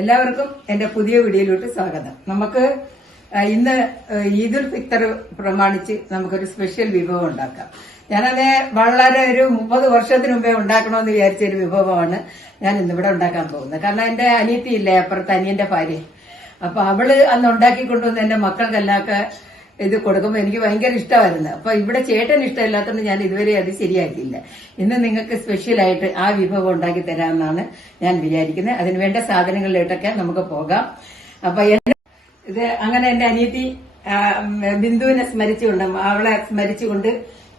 എല്ലാവർക്കും എന്റെ പുതിയ വീഡിയോയിലോട്ട് സ്വാഗതം. നമുക്ക് ഇന്ന് ഈദുൽ ഫിത്തർ പ്രമാണിച്ച് നമുക്കൊരു സ്പെഷ്യൽ വിഭവം ഉണ്ടാക്കാം. ഞാനത് വളരെ ഒരു 30 വർഷത്തിന് മുമ്പേ ഉണ്ടാക്കണമെന്ന് വിചാരിച്ച ഒരു വിഭവമാണ് ഞാൻ ഇന്നിവിടെ ഉണ്ടാക്കാൻ പോകുന്നത്. കാരണം എന്റെ അനിയത്തി ഇല്ലേ, അപ്പുറത്ത് അനിയന്റെ ഭാര്യ, അപ്പൊ അവള് അന്ന് ഉണ്ടാക്കിക്കൊണ്ടുവന്ന് എന്റെ മക്കൾക്കെല്ലാമൊക്കെ ഇത് കൊടുക്കുമ്പോൾ എനിക്ക് ഭയങ്കര ഇഷ്ടമായിരുന്നു. അപ്പൊ ഇവിടെ ചേട്ടന് ഇഷ്ടമില്ലാത്തതുകൊണ്ട് ഞാൻ ഇതുവരെ അത് ശരിയാക്കിയില്ല. ഇന്ന് നിങ്ങൾക്ക് സ്പെഷ്യലായിട്ട് ആ വിഭവം ഉണ്ടാക്കി തരാമെന്നാണ് ഞാൻ വിചാരിക്കുന്നത്. അതിനുവേണ്ട സാധനങ്ങളിലോട്ടൊക്കെ നമുക്ക് പോകാം. അപ്പൊ ഇത് അങ്ങനെ എന്റെ അനിയത്തി ബിന്ദുവിനെ സ്മരിച്ചുകൊണ്ട്, അവളെ സ്മരിച്ചുകൊണ്ട്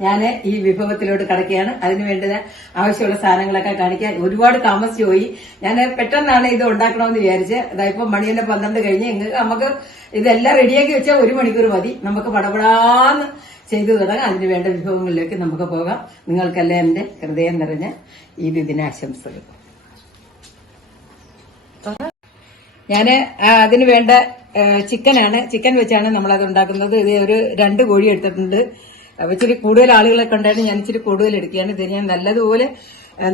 ഞാൻ ഈ വിഭവത്തിലോട്ട് കടക്കുകയാണ്. അതിനുവേണ്ട ആവശ്യമുള്ള സാധനങ്ങളൊക്കെ കാണിക്കാൻ ഒരുപാട് താമസിച്ചു പോയി. ഞാൻ പെട്ടെന്നാണ് ഇത് ഉണ്ടാക്കണമെന്ന് വിചാരിച്ച്. അതായപ്പോ മണിയന്നെ 12 കഴിഞ്ഞ് നമുക്ക് ഇതെല്ലാം റെഡിയാക്കി വെച്ചാൽ 1 മണിക്കൂർ മതി. നമുക്ക് പടപടാന്ന് ചെയ്തു തുടങ്ങാം. അതിന് വേണ്ട വിഭവങ്ങളിലേക്ക് നമുക്ക് പോകാം. നിങ്ങൾക്കെല്ലാം എന്റെ ഹൃദയം നിറഞ്ഞ ഈദ് ദിനാശംസകൾ. ഞാന് അതിന് വേണ്ട ചിക്കനാണ്. ചിക്കൻ വെച്ചാണ് നമ്മളത് ഉണ്ടാക്കുന്നത്. ഇത് ഒരു 2 കോഴി എടുത്തിട്ടുണ്ട്. ഇച്ചിരി കൂടുതൽ ആളുകളൊക്കെ ഉണ്ടായിട്ട് ഞാൻ ഇച്ചിരി കൂടുതൽ എടുക്കുകയാണ്. ഇത് ഞാൻ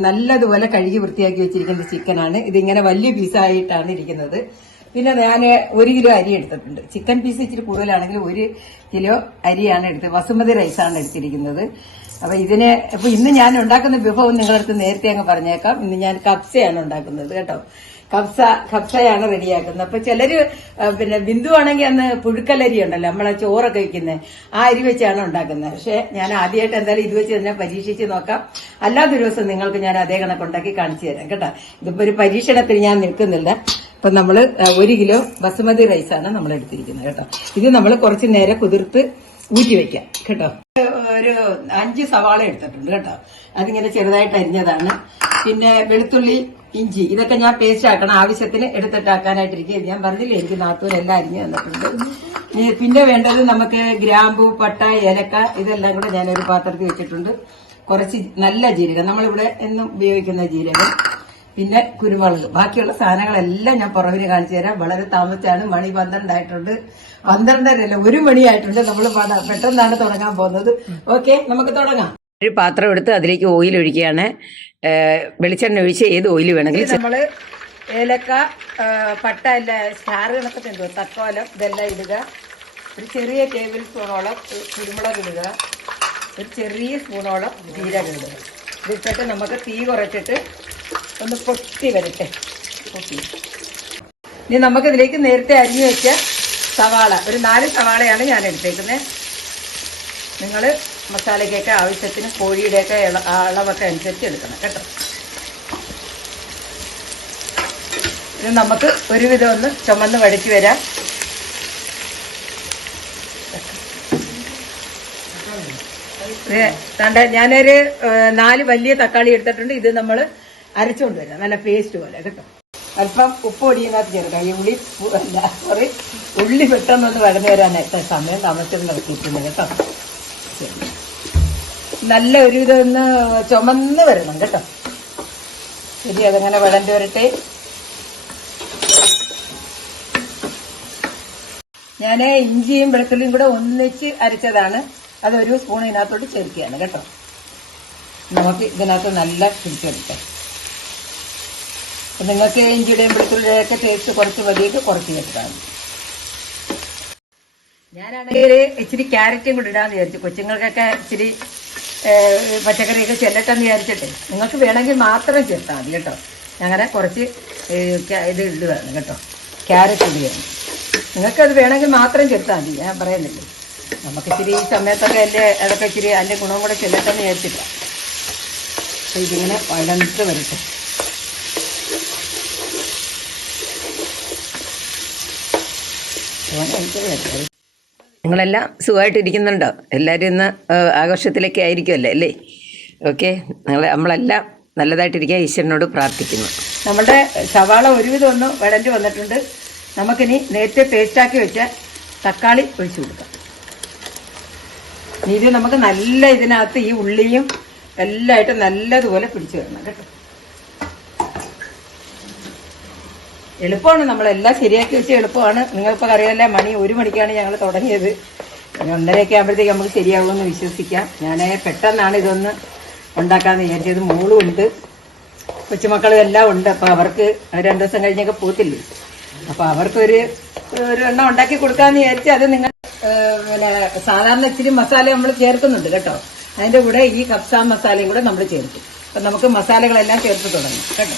നല്ലതുപോലെ കഴുകി വൃത്തിയാക്കി വെച്ചിരിക്കുന്ന ചിക്കനാണ്. ഇതിങ്ങനെ വലിയ പീസായിട്ടാണ് ഇരിക്കുന്നത്. പിന്നെ ഞാൻ 1 കിലോ അരി എടുത്തിട്ടുണ്ട്. ചിക്കൻ പീസ് ഇച്ചിരി കൂടുതലാണെങ്കിൽ 1 കിലോ അരിയാണ് എടുത്തത്. ബസുമതി റൈസാണ് എടുത്തിരിക്കുന്നത്. അപ്പൊ ഇന്ന് ഞാൻ ഉണ്ടാക്കുന്ന വിഭവം നിങ്ങളടുത്ത് നേരത്തെ അങ്ങ് പറഞ്ഞേക്കാം. ഇന്ന് ഞാൻ കബ്സയാണ് ഉണ്ടാക്കുന്നത് കേട്ടോ. കബ്സയാണ് റെഡിയാക്കുന്നത്. അപ്പൊ ചിലര് പിന്നെ ബിന്ദു ആണെങ്കിൽ അന്ന് പുഴുക്കലരി ഉണ്ടല്ലോ, നമ്മളെ ചോറൊക്കെ വെക്കുന്നത്, ആ അരി വെച്ചാണ് ഉണ്ടാക്കുന്നത്. പക്ഷെ ഞാൻ ആദ്യമായിട്ട് എന്തായാലും ഇത് വെച്ച് തന്നെ പരീക്ഷിച്ച് നോക്കാം. അല്ലാത്തൊരു ദിവസം നിങ്ങൾക്ക് ഞാൻ അതേ കണക്കുണ്ടാക്കി കാണിച്ചു തരാം കേട്ടോ. ഇതിപ്പോ ഒരു പരീക്ഷണത്തിന് ഞാൻ നിൽക്കുന്നില്ല. അപ്പൊ നമ്മള് 1 കിലോ ബസുമതി റൈസാണ് നമ്മൾ എടുത്തിരിക്കുന്നത് കേട്ടോ. ഇത് നമ്മൾ കുറച്ചു നേരം കുതിർത്ത് ഊറ്റി വെക്കാം കേട്ടോ. ഒരു 5 സവാള എടുത്തിട്ടുണ്ട് കേട്ടോ. അതിങ്ങനെ ചെറുതായിട്ട് അരിഞ്ഞതാണ്. പിന്നെ വെളുത്തുള്ളി, ഇഞ്ചി, ഇതൊക്കെ ഞാൻ പേസ്റ്റ് ആക്കണം. ആവശ്യത്തിന് എടുത്തിട്ടാക്കാനായിട്ടിരിക്കും. ഞാൻ പറഞ്ഞില്ലേ, എനിക്ക് നാത്തൂരെല്ലാം അരിഞ്ഞു തന്നിട്ടുണ്ട്. പിന്നെ വേണ്ടത് നമുക്ക് ഗ്രാമ്പു, പട്ട, ഏലക്ക, ഇതെല്ലാം കൂടെ ഞാനൊരു പാത്രത്തിൽ വെച്ചിട്ടുണ്ട്. കുറച്ച് നല്ല ജീരകം, നമ്മളിവിടെ എന്നും ഉപയോഗിക്കുന്ന ജീരകം, പിന്നെ കുരുമുളക്. ബാക്കിയുള്ള സാധനങ്ങളെല്ലാം ഞാൻ പുറകിന് കാണിച്ചു തരാം. വളരെ താമസിച്ചാണ്. മണി 12 ആയിട്ടുണ്ട്. 12:30 1 മണിയായിട്ടുണ്ട്. നമ്മൾ പെട്ടെന്നാണ് തുടങ്ങാൻ പോകുന്നത്. ഓക്കെ, നമുക്ക് തുടങ്ങാം. ഒരു പാത്രം എടുത്ത് അതിലേക്ക് ഓയിൽ ഒഴിക്കുകയാണ്. വെളിച്ചെണ്ണ ഒഴിച്ച് ഏത് ഓയിൽ വേണമെങ്കിലും. നമ്മള് ഏലക്ക, പട്ട, സ്റ്റാർ കണക്കൊക്കെ എന്തോ, തക്കോലം, ഇതെല്ലാം ഇടുക. ഒരു ചെറിയ ടേബിൾ സ്പൂണോളം കുരുമുളക് ഇടുക. ഒരു ചെറിയ സ്പൂണോളം ജീരകം ഇടുക. ഇതിട്ടിട്ട് നമുക്ക് തീ കുറച്ചിട്ട് ഒന്ന് പൊട്ടി വരട്ടെ. ഇനി നമുക്കിതിലേക്ക് നേരത്തെ അരിഞ്ഞു വെച്ച സവാള, ഒരു 4 സവാളയാണ് ഞാൻ എടുത്തേക്കുന്നത്. നിങ്ങൾ മസാലയ്ക്കൊക്കെ ആവശ്യത്തിന് കോഴിയുടെയൊക്കെ അളവൊക്കെ അനുസരിച്ച് എടുക്കണം കേട്ടോ. ഇത് നമുക്ക് ഒരുവിധം ഒന്ന് ചുമന്ന് വടിച്ചു വരാം. ഞാനൊരു 4 വലിയ തക്കാളി എടുത്തിട്ടുണ്ട്. ഇത് നമ്മൾ അരച്ചുകൊണ്ട് വരാം, നല്ല പേസ്റ്റ് പോലെ കേട്ടോ. അല്പം ഉപ്പ് പൊടിയിനകത്ത് ചേർക്കാം. ഈ ഉള്ളി പെട്ടെന്നൊന്ന് വഴന്നു വരാനായിട്ട് സമയം താമസിച്ചൊന്ന് നടത്തിയിട്ടുണ്ട് കേട്ടോ. നല്ല ഒരു ഇതൊന്ന് ചുമന്ന് വരണം കേട്ടോ. ശരി, അതങ്ങനെ വഴണ്ട് വരട്ടെ. ഞാൻ ഇഞ്ചിയും വെളുത്തുള്ളിയും കൂടെ ഒന്നിച്ച് അരച്ചതാണ്. അത് 1 സ്പൂൺ ഇതിനകത്തോട്ട് ചേർക്കുകയാണ് കേട്ടോ. നമുക്ക് ഇതിനകത്ത് നല്ല പിടിച്ചെടുക്കാം. നിങ്ങൾക്ക് ഇഞ്ചിയുടെയും വെളുത്തുള്ളിയുടെയൊക്കെ ടേസ്റ്റ് കുറച്ച് മതിയൊക്കെ കുറച്ച് ചേർക്കാം. ഞാനാണെങ്കിൽ ഇച്ചിരി ക്യാരറ്റും കൂടി ഇടാന്ന് വിചാരിച്ചു. കൊച്ചുങ്ങൾക്കൊക്കെ ഇച്ചിരി പച്ചക്കറിയൊക്കെ ചെല്ലട്ടെന്ന് വിചാരിച്ചിട്ടെ. നിങ്ങൾക്ക് വേണമെങ്കിൽ മാത്രം ചേർത്താൽ മതി കേട്ടോ. അങ്ങനെ കുറച്ച് ഇത് ഇടുകയാണ് കേട്ടോ, ക്യാരറ്റ് ഇടുകയാണ്. നിങ്ങൾക്കത് വേണമെങ്കിൽ മാത്രം ചേർത്താൽ മതി, ഞാൻ പറയുന്നില്ലേ. നമുക്കിച്ചിരി ഈ സമയത്തൊക്കെ അതൊക്കെ ഇച്ചിരി അതിൻ്റെ ഗുണം കൂടെ ചെല്ലട്ടെന്ന് വിചാരിച്ചില്ല. അപ്പോൾ ഇതിങ്ങനെ വഴന്നിട്ട് വരട്ടെ. നിങ്ങളെല്ലാം സുഖമായിട്ടിരിക്കുന്നുണ്ടോ? എല്ലാവരും ഇന്ന് ആഘോഷത്തിലൊക്കെ ആയിരിക്കുമല്ലേ അല്ലേ? ഓക്കെ, നമ്മളെല്ലാം നല്ലതായിട്ടിരിക്കാൻ ഈശ്വരനോട് പ്രാർത്ഥിക്കുന്നു. നമ്മളുടെ സവാള ഒരുവിധം ഒന്ന് വഴഞ്ഞു വന്നിട്ടുണ്ട്. നമുക്കിനി നേരത്തെ പേസ്റ്റാക്കി വെച്ച തക്കാളി ഒഴിച്ചു കൊടുക്കാം. ഇത് നമുക്ക് നല്ല ഇതിനകത്ത് ഈ ഉള്ളിയും എല്ലായിട്ട് നല്ലതുപോലെ പിടിച്ചു വരണം കേട്ടോ. എളുപ്പമാണ്, നമ്മളെല്ലാം ശരിയാക്കി വെച്ച് എളുപ്പമാണ്. നിങ്ങൾക്കിപ്പോൾ അറിയാമല്ലേ, മണി 1 മണിക്കാണ് ഞങ്ങൾ തുടങ്ങിയത്. 1:30 ആകുമ്പോഴത്തേക്ക് നമുക്ക് ശരിയാകുമെന്ന് വിശ്വസിക്കാം. ഞാൻ പെട്ടെന്നാണ് ഇതൊന്ന് ഉണ്ടാക്കാമെന്ന് വിചാരിച്ചത്. മോളും ഉണ്ട്. കൊച്ചുമക്കളും എല്ലാം ഉണ്ട്. അപ്പൊ അവർക്ക് 2 ദിവസം കഴിഞ്ഞൊക്കെ പോത്തില്ലേ, അപ്പൊ അവർക്കൊരു എണ്ണം ഉണ്ടാക്കി കൊടുക്കാന്ന് വിചാരിച്ച് അത് നിങ്ങൾ പിന്നെ സാധാരണ ഇച്ചിരി മസാല നമ്മൾ ചേർക്കുന്നുണ്ട് കേട്ടോ. അതിന്റെ കൂടെ ഈ കബ്സ മസാലയും കൂടെ നമ്മൾ ചേർക്കും. അപ്പൊ നമുക്ക് മസാലകളെല്ലാം ചേർത്ത് തുടങ്ങും കേട്ടോ.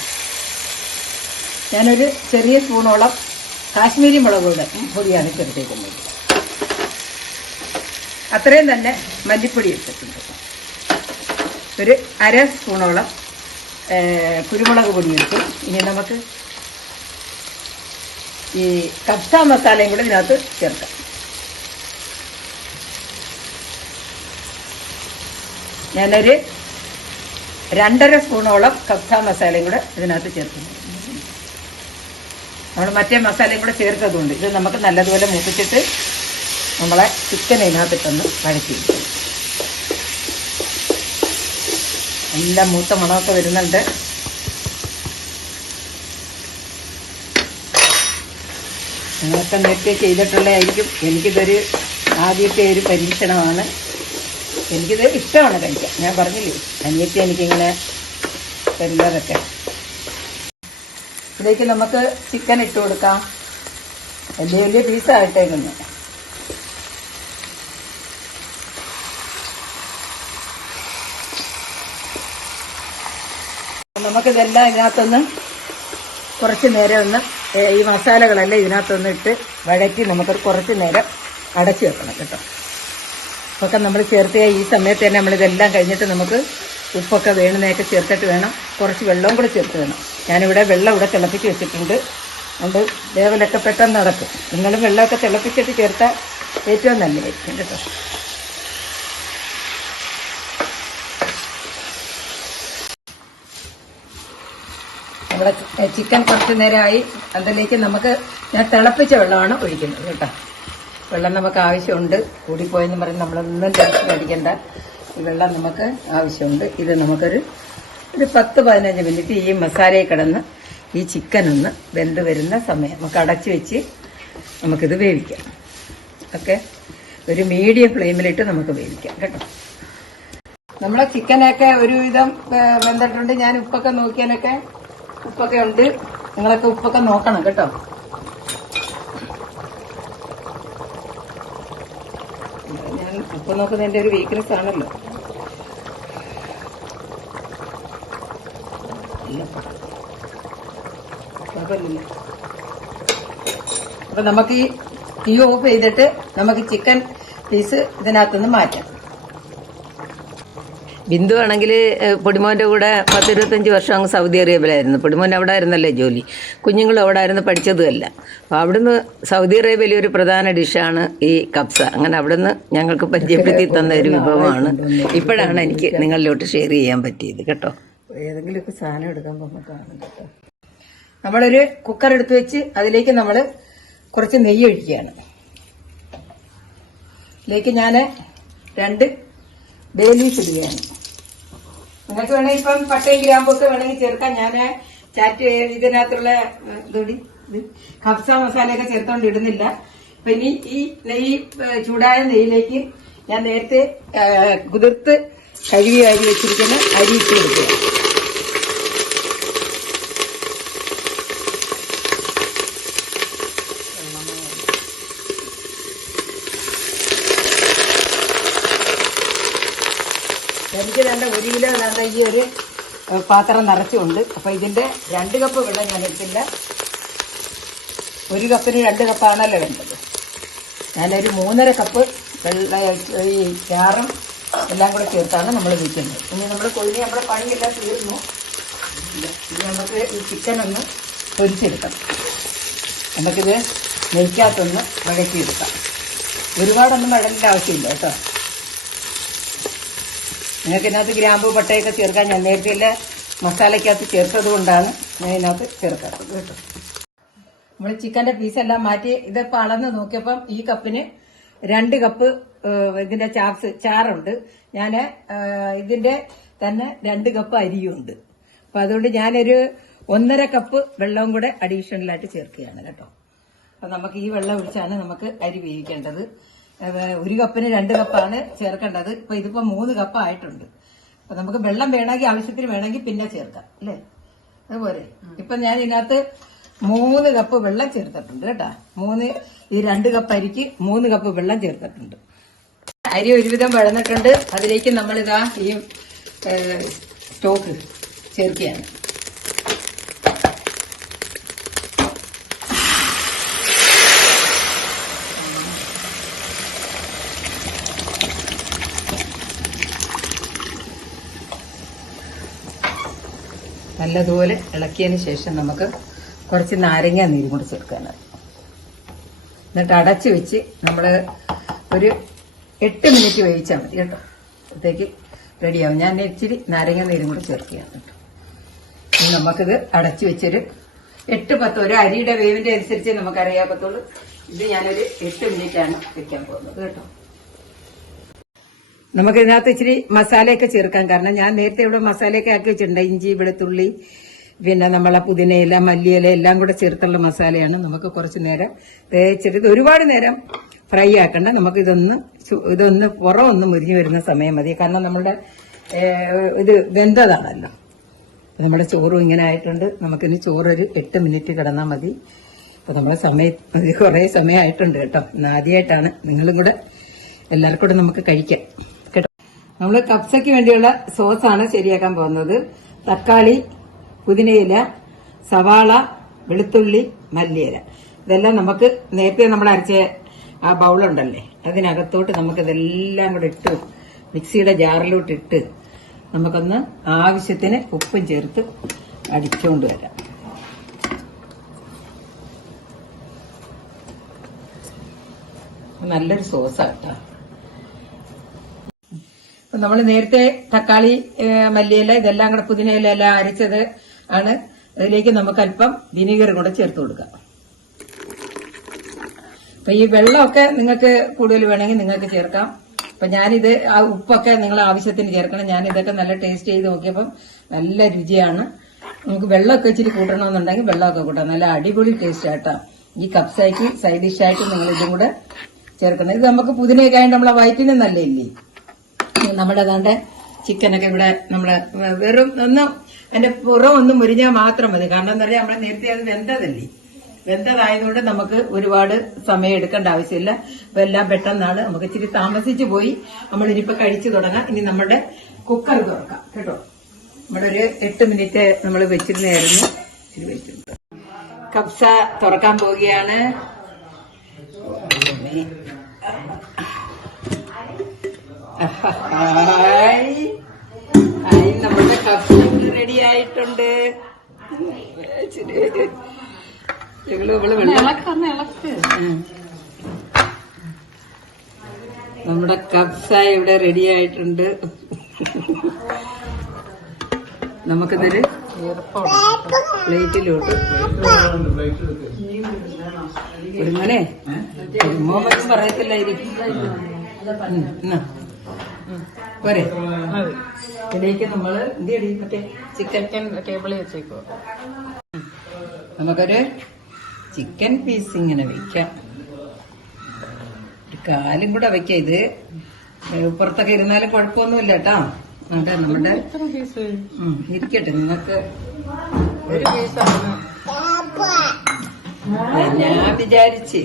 ഞാനൊരു ചെറിയ സ്പൂണോളം കാശ്മീരി മുളക് പൊടിയാണ് ചേർത്തേക്കുന്നത്. അത്രയും തന്നെ മല്ലിപ്പൊടി ഇട്ടിട്ടുണ്ട്. ഒരു 1/2 സ്പൂണോളം കുരുമുളക് പൊടി ഇട്ടു. ഇനി നമുക്ക് ഈ കബ്സ മസാലയും കൂടെ ഇതിനകത്ത് ചേർക്കാം. ഞാനൊരു 2.5 സ്പൂണോളം കബ്സ മസാലയും കൂടെ ഇതിനകത്ത് ചേർക്കുന്നു. നമ്മൾ മറ്റേ മസാലയും കൂടെ ചേർത്തതുകൊണ്ട് ഇത് നമുക്ക് നല്ലതുപോലെ മൂപ്പിച്ചിട്ട് നമ്മളെ ചിക്കൻ ഇതിനകത്തിട്ടൊന്ന് വഴറ്റിയിരിക്കും. എല്ലാം മൂത്ത മണമൊക്കെ വരുന്നുണ്ട്. നിങ്ങളൊക്കെ നേരത്തെ ചെയ്തിട്ടുള്ളതായിരിക്കും. എനിക്കിതൊരു ആദ്യത്തെ ഒരു പരീക്ഷണമാണ്. എനിക്കിത് ഇഷ്ടമാണ് കഴിക്കാൻ. ഞാൻ പറഞ്ഞില്ലേ, അനിയത്തി എനിക്കിങ്ങനെ തരുന്നതൊക്കെ. ഇതിലേക്ക് നമുക്ക് ചിക്കൻ ഇട്ട് കൊടുക്കാം. വലിയ വലിയ പീസായിട്ടേക്കുന്നു. നമുക്കിതെല്ലാം ഇതിനകത്തൊന്ന് കുറച്ച് നേരം ഒന്ന് ഈ മസാലകളെല്ലാം ഇതിനകത്തൊന്ന് ഇട്ട് വഴറ്റി നമുക്കൊരു കുറച്ച് നേരം അടച്ചു വെക്കണം കേട്ടോ. ഉപ്പൊക്കെ നമ്മൾ ചേർത്ത് ഈ സമയത്ത് തന്നെ നമ്മളിതെല്ലാം കഴിഞ്ഞിട്ട് നമുക്ക് ഉപ്പൊക്കെ വേണമെന്നൊക്കെ ചേർത്തിട്ട് വേണം. കുറച്ച് വെള്ളവും കൂടെ ചേർത്ത് വേണം. ഞാനിവിടെ വെള്ളം ഇവിടെ തിളപ്പിച്ച് വെച്ചിട്ടുണ്ട്. അതുകൊണ്ട് വേവലൊക്കെ പെട്ടെന്ന് നടക്കും. നിങ്ങളും വെള്ളമൊക്കെ തിളപ്പിച്ചിട്ട് ചേർത്താൽ ഏറ്റവും നല്ലതായിരിക്കും കേട്ടോ. നമ്മുടെ ചിക്കൻ കുറച്ച് നേരമായി. അതിലേക്ക് നമുക്ക് ഞാൻ തിളപ്പിച്ച വെള്ളമാണ് ഒഴിക്കുന്നത് കേട്ടോ. വെള്ളം നമുക്ക് ആവശ്യമുണ്ട്. കൂടിപ്പോയെന്ന് പറഞ്ഞ് നമ്മളൊന്നും ടെൻഷൻ അടിക്കണ്ട. ഈ വെള്ളം നമുക്ക് ആവശ്യമുണ്ട്. ഇത് നമുക്കൊരു 10-15 മിനിറ്റ് ഈ മസാലയിൽ കിടന്ന് ഈ ചിക്കൻ ഒന്ന് വെന്ത് വരുന്ന സമയം നമുക്ക് അടച്ചു വെച്ച് നമുക്കിത് വേവിക്കാം. ഓക്കെ, ഒരു മീഡിയം ഫ്ലെയിമിലിട്ട് നമുക്ക് വേവിക്കാം കേട്ടോ. നമ്മളെ ചിക്കനൊക്കെ ഒരുവിധം വെന്തിട്ടുണ്ട്. ഞാൻ ഉപ്പൊക്കെ നോക്കിയാലൊക്കെ ഉപ്പൊക്കെ ഉണ്ട്. നിങ്ങളൊക്കെ ഉപ്പൊക്കെ നോക്കണം കേട്ടോ. ഞാൻ ഉപ്പ് നോക്കുന്നത് എന്റെ ഒരു വീക്ക്നെസ് ആണല്ലോ. അപ്പൊ നമുക്ക് ഈ തീ ഓഫ് ചെയ്തിട്ട് നമുക്ക് ചിക്കൻ പീസ് ഇതിനകത്തുനിന്ന് മാറ്റാം. ബിന്ദു ആണെങ്കിൽ പൊടിമോൻ്റെ കൂടെ 10-25 വർഷം അങ്ങ് സൗദി അറേബ്യയിലായിരുന്നു. പൊടിമോൻ അവിടെ ആയിരുന്നല്ലേ ജോലി. കുഞ്ഞുങ്ങളും അവിടെ ആയിരുന്നു, പഠിച്ചതുമല്ല. അപ്പോൾ അവിടുന്ന് സൗദി അറേബ്യയിലെ ഒരു പ്രധാന ഡിഷാണ് ഈ കബ്സ. അങ്ങനെ അവിടുന്ന് ഞങ്ങൾക്ക് പരിചയപ്പെടുത്തി തന്ന ഒരു വിഭവമാണ്. ഇപ്പോഴാണ് എനിക്ക് നിങ്ങളിലോട്ട് ഷെയർ ചെയ്യാൻ പറ്റിയത് കേട്ടോ. ഏതെങ്കിലുമൊക്കെ സാധനം എടുക്കാൻ പോകുന്നതാണ് കേട്ടോ. നമ്മളൊരു കുക്കർ എടുത്ത് വെച്ച് അതിലേക്ക് നമ്മൾ കുറച്ച് നെയ്യ് ഒഴിക്കുകയാണ്. ഇതിലേക്ക് ഞാൻ 2 ബേ ലീഫ് ഇടുകയാണ്. നിങ്ങൾക്ക് വേണമെങ്കിൽ ഇപ്പം പട്ടയും ഗ്രാമ്പൊക്കെ വേണമെങ്കിൽ ചേർക്കാം. ഞാൻ ഇതിനകത്തുള്ള കബ്സ മസാലയൊക്കെ ചേർത്തോണ്ട് ഇടുന്നില്ല. അപ്പൊ ഇനി ഈ നെയ്യ് ചൂടായ നെയ്യിലേക്ക് ഞാൻ നേരത്തെ കുതിർത്ത് കഴുകി വെച്ചിരിക്കുന്ന അരി ഇട്ട് കൊടുക്കുക. എനിക്ക് വേണ്ട 1 കിലോ വേണ്ട ഈ ഒരു പാത്രം നിറച്ചുണ്ട്. അപ്പൊ ഇതിന്റെ 2 കപ്പ് വെള്ളം ഞാൻ എടുത്തില്ല. 1 കപ്പിന് 2 കപ്പാണല്ലോ വേണ്ടത്. ഞാനൊരു 3.5 കപ്പ് വെള്ളം ഈ ചാറും എല്ലാം കൂടെ ചേർത്താണ് നമ്മൾ വയ്ക്കുന്നത്. ഇനി നമ്മൾ കൊഴിഞ്ഞ് നമ്മുടെ പണിയെല്ലാം തീർന്നു. ഇനി നമുക്ക് ഈ ചിക്കൻ ഒന്ന് പൊരിച്ചെടുക്കണം. നമുക്കിത് നെയ്ക്കകത്തൊന്ന് വഴറ്റിയെടുക്കാം. ഒരുപാടൊന്നും വഴലിൻ്റെ ആവശ്യമില്ല കേട്ടോ. നിങ്ങൾക്ക് ഇതിനകത്ത് ഗ്രാമ്പൂ പട്ടയൊക്കെ ചേർക്കാൻ ഞാൻ നേരത്തെ മസാലയ്ക്കകത്ത് ചേർത്തത് കൊണ്ടാണ് ഞാൻ ഇതിനകത്ത് ചേർക്കാത്തത് കേട്ടോ. നമ്മൾ ചിക്കൻ്റെ പീസെല്ലാം മാറ്റി ഇതിപ്പോൾ അളന്ന് നോക്കിയപ്പം ഈ കപ്പിന് 2 കപ്പ് ഇതിന്റെ ചാറുണ്ട്. ഞാൻ ഇതിന്റെ തന്നെ 2 കപ്പ് അരിയുണ്ട്. അപ്പൊ അതുകൊണ്ട് ഞാനൊരു 1.5 കപ്പ് വെള്ളവും കൂടെ അഡീഷണലായിട്ട് ചേർക്കുകയാണ് കേട്ടോ. അപ്പൊ നമുക്ക് ഈ വെള്ളം ഒഴിച്ചാണ് നമുക്ക് അരി വേവിക്കേണ്ടത്. 1 കപ്പിന് 2 കപ്പാണ് ചേർക്കേണ്ടത്. ഇപ്പൊ ഇതിപ്പോ 3 കപ്പ് ആയിട്ടുണ്ട്. അപ്പൊ നമുക്ക് വെള്ളം വേണമെങ്കിൽ ആവശ്യത്തിന് വേണമെങ്കിൽ പിന്നെ ചേർക്കാം അല്ലേ. അതുപോലെ ഇപ്പൊ ഞാൻ ഇതിനകത്ത് 3 കപ്പ് വെള്ളം ചേർത്തിട്ടുണ്ട് കേട്ടാ. ഈ 2 കപ്പ് അരിക്ക് 3 കപ്പ് വെള്ളം ചേർത്തിട്ടുണ്ട്. അരി ഒരുവിധം വഴന്നിട്ടുണ്ട്. അതിലേക്ക് നമ്മളിതാ ഈ സ്റ്റോക്ക് ചേർക്കുകയാണ്. നല്ലതുപോലെ ഇളക്കിയതിന് ശേഷം നമുക്ക് കുറച്ച് നാരങ്ങ നീരും കൂടി ചേർക്കാനാണ്. എന്നിട്ട് അടച്ചു വെച്ച് നമ്മൾ ഒരു 8 മിനിറ്റ് വേവിച്ചാൽ മതി കേട്ടോ. അപ്പോഴത്തേക്ക് റെഡിയാവും. ഞാൻ ഇച്ചിരി നാരങ്ങ നീരും കൂടി ചേർക്കുകയാണ് കേട്ടോ. ഇനി നമുക്കിത് അടച്ചു വെച്ചൊരു 8-10 ഒരു അരിയുടെ വേവിന്റെ അനുസരിച്ച് നമുക്കറിയാൻ ഇത് ഞാനൊരു 8 മിനിറ്റാണ് വെക്കാൻ പോകുന്നത് കേട്ടോ. നമുക്ക് ഇതിനകത്ത് ഇച്ചിരി മസാലയൊക്കെ ചേർക്കാം. കാരണം ഞാൻ നേരത്തെ ഇവിടെ മസാലയൊക്കെ ആക്കി വെച്ചിട്ടുണ്ട്. ഇഞ്ചി, വെളുത്തുള്ളി, പിന്നെ നമ്മളെ പുതിനയില, മല്ലിയില എല്ലാം കൂടെ ചേർത്തുള്ള മസാലയാണ്. നമുക്ക് കുറച്ച് നേരം തേച്ചിട്ട് ഒരുപാട് നേരം ഫ്രൈ ആക്കണ്ട. നമുക്ക് ഇതൊന്ന് പുറമൊന്ന് മുരിഞ്ഞു വരുന്ന സമയം മതി. കാരണം നമ്മുടെ ഇത് വെന്തതാണല്ലോ. നമ്മുടെ ചോറും ഇങ്ങനെ ആയിട്ടുണ്ട്. നമുക്കിനി ചോറൊരു 8 മിനിറ്റ് കിടന്നാൽ മതി. അപ്പൊ നമ്മുടെ കുറെ സമയമായിട്ടുണ്ട് കേട്ടോ. ആദ്യമായിട്ടാണ്. നിങ്ങളും കൂടെ എല്ലാവർക്കും കൂടെ നമുക്ക് കഴിക്കാം കേട്ടോ. നമ്മൾ കപ്സയ്ക്ക് വേണ്ടിയുള്ള സോസാണ് ശരിയാക്കാൻ പോകുന്നത്. തക്കാളി, പുതിനയില, സവാള, വെളുത്തുള്ളി, മല്ലിയില ഇതെല്ലാം നമുക്ക് നേരത്തെ നമ്മൾ അരച്ച ആ ബൗളുണ്ടല്ലേ അതിനകത്തോട്ട് നമുക്കിതെല്ലാം കൂടെ ഇട്ട് മിക്സിയുടെ ജാറിലോട്ട് ഇട്ട് നമുക്കൊന്ന് ആവശ്യത്തിന് ഉപ്പും ചേർത്ത് അടിച്ചുകൊണ്ട് വരാം. നല്ലൊരു സോസാണ് കേട്ടോ. നമ്മൾ നേരത്തെ തക്കാളി, മല്ലിയില ഇതെല്ലാം കൂടെ പുതിനയില എല്ലാം അരച്ചത് ആണ്. അതിലേക്ക് നമുക്ക് അല്പം വിനീഗർ കൂടെ ചേർത്ത് കൊടുക്കാം. അപ്പൊ ഈ വെള്ളമൊക്കെ നിങ്ങൾക്ക് കൂടുതൽ വേണമെങ്കിൽ നിങ്ങൾക്ക് ചേർക്കാം. അപ്പൊ ഞാനിത് ആ ഉപ്പൊക്കെ നിങ്ങൾ ആവശ്യത്തിന് ചേർക്കണം. ഞാനിതൊക്കെ നല്ല ടേസ്റ്റ് ചെയ്ത് നോക്കിയപ്പം നല്ല രുചിയാണ്. നമുക്ക് വെള്ളമൊക്കെ ഇച്ചിരി കൂട്ടണമെന്നുണ്ടെങ്കിൽ വെള്ളമൊക്കെ കൂട്ടാം. നല്ല അടിപൊളി ടേസ്റ്റ് ആട്ടോ. ഈ കപ്സായിട്ട് സൈഡ് ഡിഷായിട്ട് നിങ്ങൾ ഇതും കൂടെ ചേർക്കണം. ഇത് നമുക്ക് പുതിനയൊക്കെ ആയിട്ട് നമ്മളെ വയറ്റിന് നല്ലയില്ലേ. നമ്മുടെ അതാണ്ട് ചിക്കനൊക്കെ ഇവിടെ നമ്മള് വെറും അതിന്റെ പുറം ഒന്ന് മുരിഞ്ഞാൽ മാത്രം മതി. കാരണം എന്താ പറയുക, നമ്മളെ നേരത്തെ അത് വെന്തതായതുകൊണ്ട് നമുക്ക് ഒരുപാട് സമയം എടുക്കേണ്ട ആവശ്യമില്ല. അപ്പൊ എല്ലാം പെട്ടെന്നാണ്. നമുക്ക് ഇച്ചിരി താമസിച്ചു പോയി. നമ്മളിനിപ്പോ കഴിച്ചു തുടങ്ങാം. ഇനി നമ്മുടെ കുക്കർ തുറക്കാം കേട്ടോ. നമ്മുടെ ഒരു 8 മിനിറ്റ് നമ്മൾ വെച്ചിരുന്നായിരുന്നു. ഇച്ചിരി വെച്ചിട്ടുണ്ട്. കപ്സ തുറക്കാൻ പോവുകയാണ്. നമ്മുടെ കപ്സ റെഡി ആയിട്ടുണ്ട്. നമ്മുടെ കപ്സ ഇവിടെ റെഡി ആയിട്ടുണ്ട്. നമുക്കിതൊരു പ്ലേറ്റിലോട്ട് ഇങ്ങനെ മോമൊന്നും പറയത്തില്ലായിരിക്കും. പോരെ ഇതിലേക്ക് നമ്മള് മറ്റേ ചിക്കൻ ടേബിളിൽ വെച്ചേക്കോ. നമുക്കൊരു ചിക്കൻ പീസ് ഇങ്ങനെ വെക്കാം. ഒരു കാലും കൂടെ വെക്കാം. ഇത് പുറത്തൊക്കെ ഇരുന്നാലും കുഴപ്പമൊന്നുമില്ല കേട്ടോ. അതെ നമ്മുടെ ഇരിക്കട്ടെ. നിങ്ങൾക്ക് ഒരു പീസാണ് ഞാൻ വിചാരിച്ച്.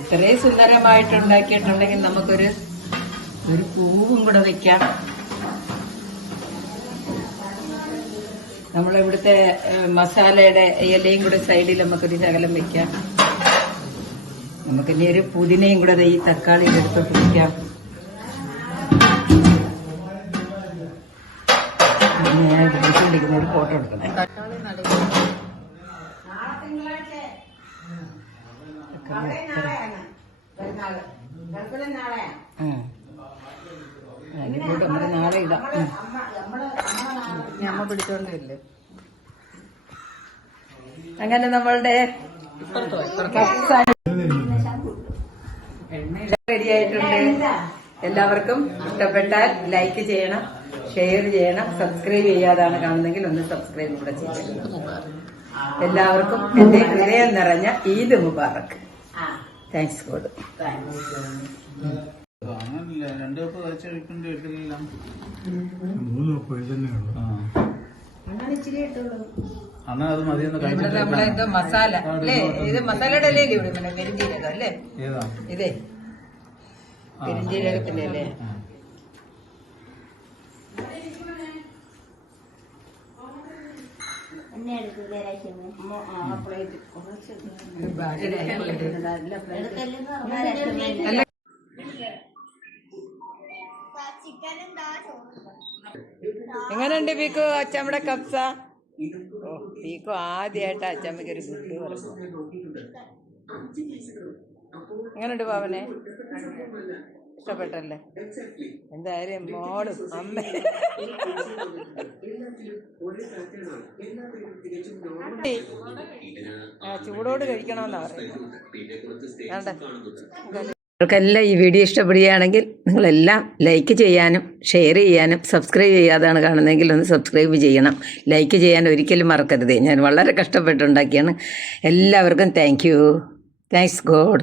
ഇത്രയും സുന്ദരമായിട്ടുണ്ടാക്കിയിട്ടുണ്ടെങ്കിൽ നമുക്കൊരു പൂവും കൂടെ വെക്കാം. നമ്മളിവിടുത്തെ മസാലയുടെ ഇലയും കൂടെ സൈഡിൽ നമുക്കൊരു ശകലം വെക്കാം. നമുക്കിനി ഒരു പുതിനയും കൂടെ ഈ തക്കാളി എടുത്തോട്ട് വെക്കാം. ഞാൻ വിളിക്കുന്ന ഒരു ഫോട്ടോ എടുക്കണേ. നമ്മള് നാളെ ഇടാം. അമ്മ പിടിച്ചോണ്ടില്ലേ. അങ്ങനെ നമ്മളുടെ റെഡി ആയിട്ടുണ്ട്. എല്ലാവർക്കും ഇഷ്ടപ്പെട്ടാൽ ലൈക്ക് ചെയ്യണം, ഷെയർ ചെയ്യണം. സബ്സ്ക്രൈബ് ചെയ്യാതാണ് കാണുന്നെങ്കിൽ ഒന്ന് സബ്സ്ക്രൈബ് കൂടെ ചെയ്യണം. എല്ലാവർക്കും എന്റെ ഹൃദയം നിറഞ്ഞ ഈദ് മുബാറക്. Thanks God. അങ്ങനല്ല 2 കപ്പ് കഴിച്ച കഴിക്കേണ്ടി എടുക്കില്ല. 3 കപ്പ് എഴുതുന്നേ ഉള്ളൂ. എന്നാ അത് മതി ഒന്ന് കഴിച്ചിട്ട് നമ്മളെ എന്തോ മസാല അല്ലേ? ഇത് മസാലയുടെ അല്ലേ ഇവിടെ പിന്നെ പെരുംജീരകം അല്ലേ? ഏതാ ഇതേ പെരുംജീരകത്തിന്റെ അല്ലേ? എങ്ങനെയുണ്ട് പീക്കു അച്ചമ്മയുടെ കപ്സ? ഓ പീക്കു ആദ്യമായിട്ട് അച്ചമ്മയ്ക്ക് ഒരു ഗുഡ് പറഞ്ഞു. എങ്ങനെയുണ്ട് പാവനെ? ഇഷ്ടപ്പെട്ടല്ലേ? എന്തായാലും മോളും അമ്മ ചൂടോട് കഴിക്കണമെന്നാ പറയുന്നത്. നിങ്ങൾക്കെല്ലാം ഈ വീഡിയോ ഇഷ്ടപ്പെടുകയാണെങ്കിൽ നിങ്ങളെല്ലാം ലൈക്ക് ചെയ്യാനും ഷെയർ ചെയ്യാനും സബ്സ്ക്രൈബ് ചെയ്യാതാണ് കാണുന്നതെങ്കിൽ ഒന്ന് സബ്സ്ക്രൈബ് ചെയ്യണം. ലൈക്ക് ചെയ്യാൻ ഒരിക്കലും മറക്കരുത്. ഞാൻ വളരെ കഷ്ടപ്പെട്ടുണ്ടാക്കിയാണ്. എല്ലാവർക്കും താങ്ക്സ് ഗോഡ്.